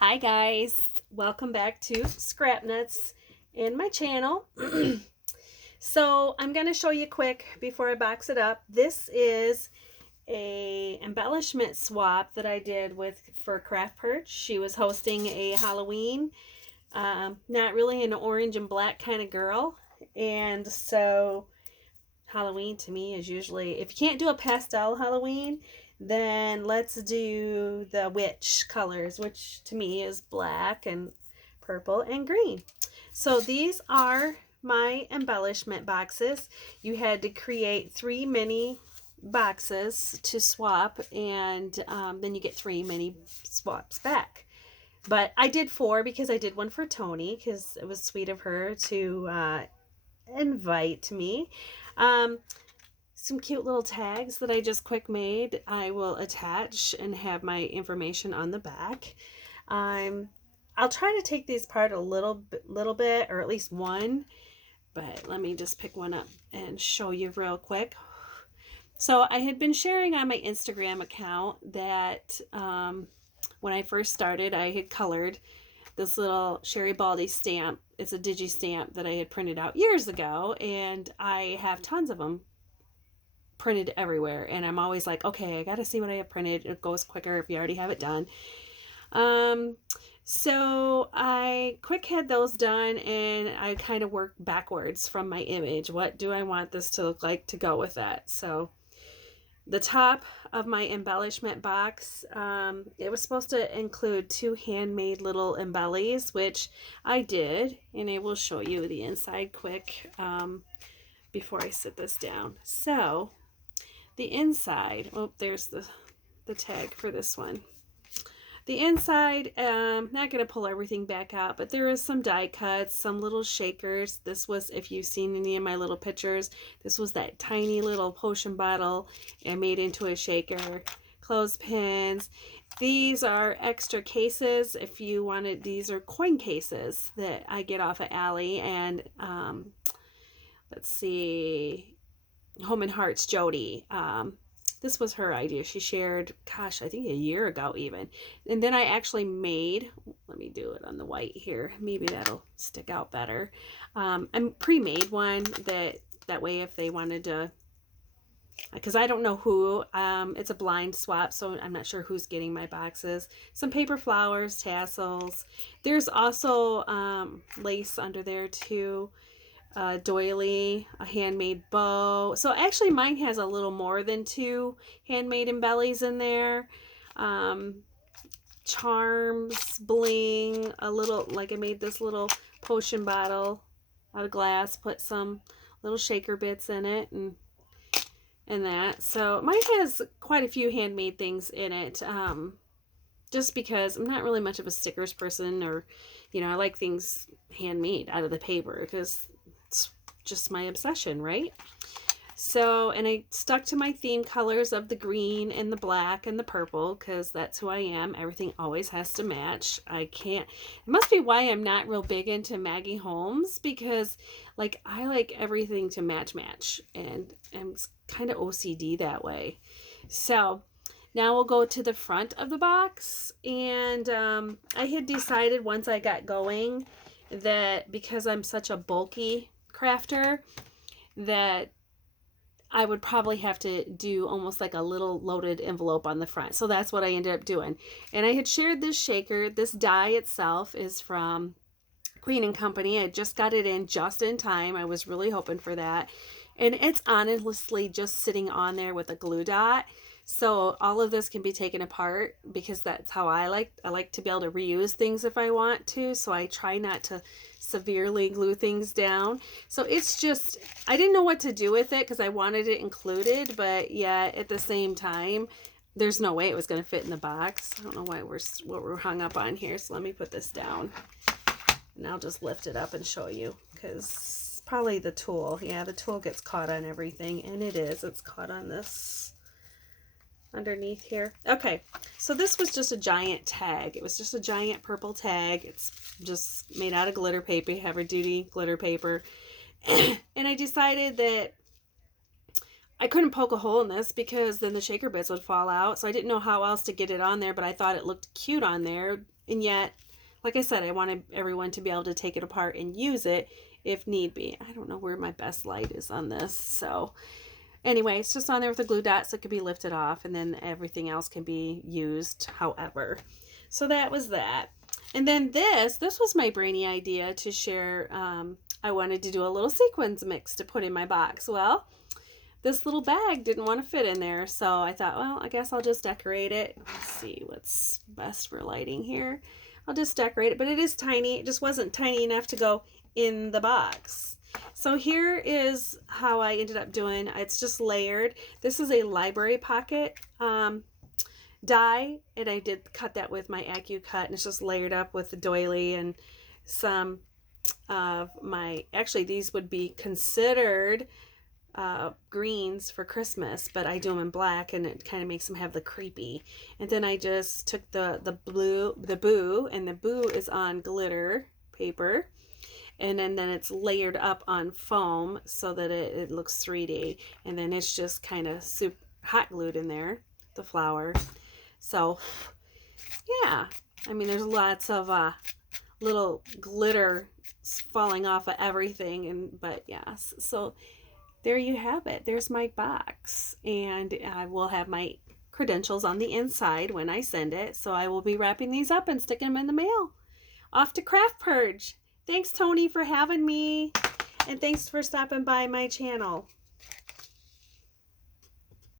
Hi guys, welcome back to SCRAPNUTZZ and my channel. So I'm going to show you quick before I box it up. This is a embellishment swap that I did for Craft Perch. She was hosting a Halloween, not really an orange and black kind of girl, and so Halloween to me is usually, if you can't do a pastel Halloween, then let's do the witch colors, which to me is black and purple and green. So these are my embellishment boxes. You had to create 3 mini boxes to swap, and then you get 3 mini swaps back. But I did 4 because I did one for Tony because it was sweet of her to invite me. Some cute little tags that I just quick made. I will attach and have my information on the back. I'll try to take these apart a little bit, or at least one, but let me just pick one up and show you real quick. So I had been sharing on my Instagram account that when I first started, I had colored this little Sherry Baldy stamp. It's a digi stamp that I had printed out years ago, and I have tons of them printed everywhere, and I'm always like, okay, I gotta see what I have printed. It goes quicker if you already have it done. So I quick had those done, and I kind of worked backwards from my image. What do I want this to look like to go with that? So the top of my embellishment box, it was supposed to include 2 handmade little embellies, which I did, and I will show you the inside quick before I sit this down. So the inside, oh, there's the tag for this one. The inside, not going to pull everything back out, but there is some die cuts, some little shakers. This was, if you've seen any of my little pictures, this was that tiny little potion bottle and made into a shaker. Clothespins. These are extra cases if you wanted. These are coin cases that I get off of Allie, and let's see, Home and Hearts Jody. This was her idea. She shared, gosh, I think a year ago even. And then I actually made, let me do it on the white here. Maybe that'll stick out better. I pre-made one that way if they wanted to, because I don't know who, it's a blind swap, so I'm not sure who's getting my boxes. Some paper flowers, tassels. There's also lace under there too. Doily, a handmade bow. So actually mine has a little more than 2 handmade embellies in there. Charms, bling, a little, like I made this little potion bottle out of glass, put some little shaker bits in it and that. So mine has quite a few handmade things in it. Just because I'm not really much of a stickers person, or, I like things handmade out of the paper because it's just my obsession, right? So, and I stuck to my theme colors of the green and the black and the purple because that's who I am. Everything always has to match. I can't, it must be why I'm not real big into Maggie Holmes, because like I like everything to match, and I'm kind of OCD that way. So now we'll go to the front of the box, and I had decided once I got going that because I'm such a bulky crafter that I would probably have to do almost like a little loaded envelope on the front. So that's what I ended up doing. And I had shared this shaker. This die itself is from Queen and Company. I just got it in just in time. I was really hoping for that. And it's honestly just sitting on there with a glue dot. So all of this can be taken apart because that's how I like to be able to reuse things if I want to. So I try not to severely glue things down. So it's just, I didn't know what to do with it because I wanted it included, but yet at the same time, there's no way it was going to fit in the box. I don't know why what we're hung up on here. So let me put this down and I'll just lift it up and show you, because probably the tool. Yeah, the tool gets caught on everything, and it's caught on this underneath here. Okay, so this was just a giant tag. It was just a giant purple tag. It's just made out of glitter paper, heavy duty glitter paper. And I decided that I couldn't poke a hole in this because then the shaker bits would fall out. So I didn't know how else to get it on there, but I thought it looked cute on there And yet, like I said, I wanted everyone to be able to take it apart and use it if need be. I don't know where my best light is on this. So anyway, it's just on there with a glue dot so it could be lifted off, and then everything else can be used however. So that was that. And then this was my brainy idea to share. I wanted to do a little sequins mix to put in my box. Well, this little bag didn't want to fit in there, so I thought, well, I guess I'll just decorate it. Let's see what's best for lighting here. I'll just decorate it, but it is tiny. It just wasn't tiny enough to go in the box. So here is how I ended up doing. It's just layered. This is a library pocket die, and I did cut that with my AccuCut, and it's just layered up with the doily and some of my, actually these would be considered greens for Christmas, but I do them in black, and it kind of makes them have the creepy. And then I just took the boo, and the boo is on glitter paper, and then it's layered up on foam so that it looks 3D, and then it's just kind of hot glued in there, the flower. So yeah, I mean, there's lots of little glitter falling off of everything, but yes, so there you have it. There's my box, and I will have my credentials on the inside when I send it. So I will be wrapping these up and sticking them in the mail. Off to Craft Purge. Thanks, Tony, for having me, and thanks for stopping by my channel.